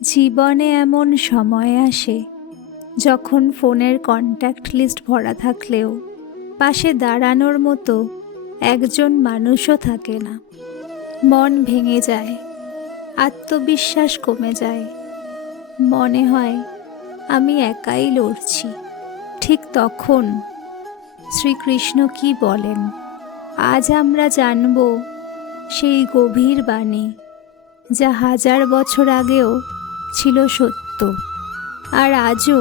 জীবনে এমন সময় আসে যখন ফোনের কন্ট্যাক্ট লিস্ট ভরা থাকলেও পাশে দাঁড়ানোর মতো একজন মানুষও থাকে না। মন ভেঙে যায়, আত্মবিশ্বাস কমে যায়, মনে হয় আমি একাই লড়ছি। ঠিক তখন শ্রীকৃষ্ণ কি বলেন, আজ আমরা জানব সেই গভীর বাণী যা 1000 বছর আগেও ছিল সত্য, আর আজও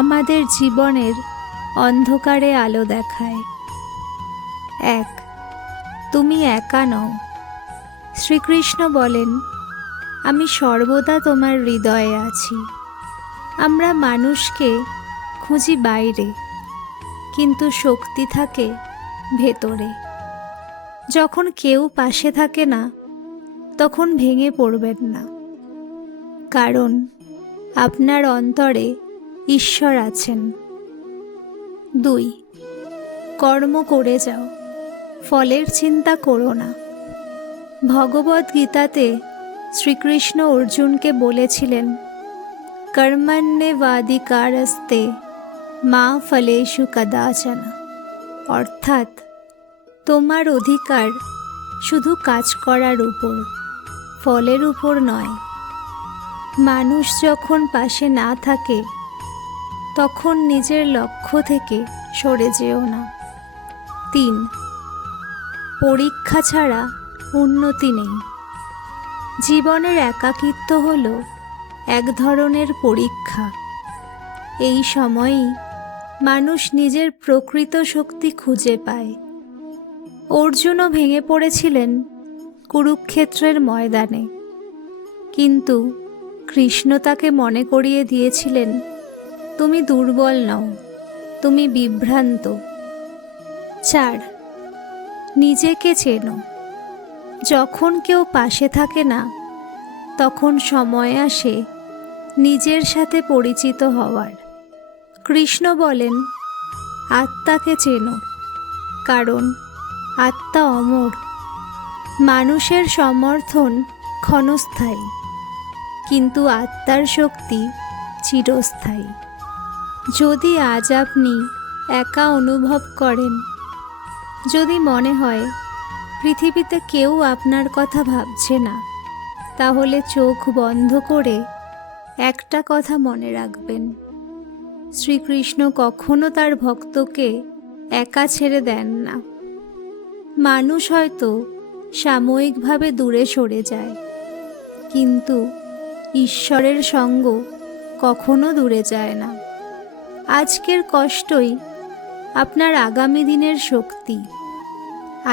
আমাদের জীবনের অন্ধকারে আলো দেখায়। 1. তুমি একা নও। শ্রীকৃষ্ণ বলেন, আমি সর্বদা তোমার হৃদয়ে আছি। আমরা মানুষকে খুঁজি বাইরে, কিন্তু শক্তি থাকে ভেতরে। যখন কেউ পাশে থাকে না, তখন ভেঙে পড়বেন না, কারণ আপনার অন্তরে ঈশ্বর আছেন। 2. কর্ম করে যাও, ফলের চিন্তা করো না। ভগবদ্গীতাতে শ্রীকৃষ্ণ অর্জুনকে বলেছিলেন, কর্মণ্যেবাধিকারস্তে মা ফলেষু কদাচন। অর্থাৎ তোমার অধিকার শুধু কাজ করার উপর, ফলের উপর নয়। মানুষ যখন পাশে না থাকে, তখন নিজের লক্ষ্য থেকে সরে যেও না। 3. পরীক্ষা ছাড়া উন্নতি নেই। জীবনের একাকিত্ব হলো এক ধরনের পরীক্ষা। এই সময়েই মানুষ নিজের প্রকৃত শক্তি খুঁজে পায়। অর্জুনও ভেঙে পড়েছিলেন কুরুক্ষেত্রের ময়দানে, কিন্তু কৃষ্ণ তাকে মনে করিয়ে দিয়েছিলেন, তুমি দুর্বল নও, তুমি বিভ্রান্ত। 4. নিজেকে চেনো। যখন কেউ পাশে থাকে না, তখন সময় আসে নিজের সাথে পরিচিত হওয়ার। কৃষ্ণ বলেন, আত্মাকে চেনো, কারণ আত্মা অমর। মানুষের সমর্থন ক্ষণস্থায়ী, কিন্তু আত্মার শক্তি চিরস্থায়ী। যদি আজ আপনি একা অনুভব করেন, যদি মনে হয় পৃথিবীতে কেউ আপনার কথা ভাবছে না, তাহলে চোখ বন্ধ করে একটা কথা মনে রাখবেন, শ্রীকৃষ্ণ কখনো তার ভক্তকে একা ছেড়ে দেন না। মানুষ হয়তো সাময়িকভাবে দূরে সরে যায়, কিন্তু ঈশ্বরের সঙ্গ কখনো দূরে যায় না। আজকের কষ্টই আপনার আগামী দিনের শক্তি।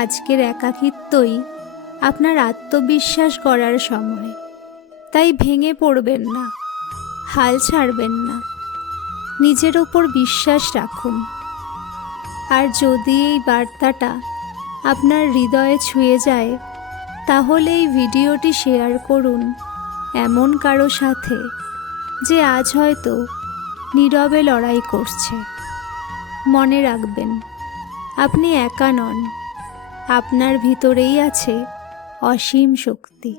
আজকের একাকিত্বই আপনার আত্মবিশ্বাস গড়ার সময়। তাই ভেঙে পড়বেন না, হাল ছাড়বেন না, নিজের ওপর বিশ্বাস রাখুন। আর যদি এই বার্তাটা আপনার হৃদয়ে ছুঁয়ে যায়, তাহলে এই ভিডিওটি শেয়ার করুন এমন কারো সাথে যে আজ হয়তো নীরবে লড়াই করছে। মনে রাখবেন, আপনি একা নন, আপনার ভিতরেই আছে অসীম শক্তি।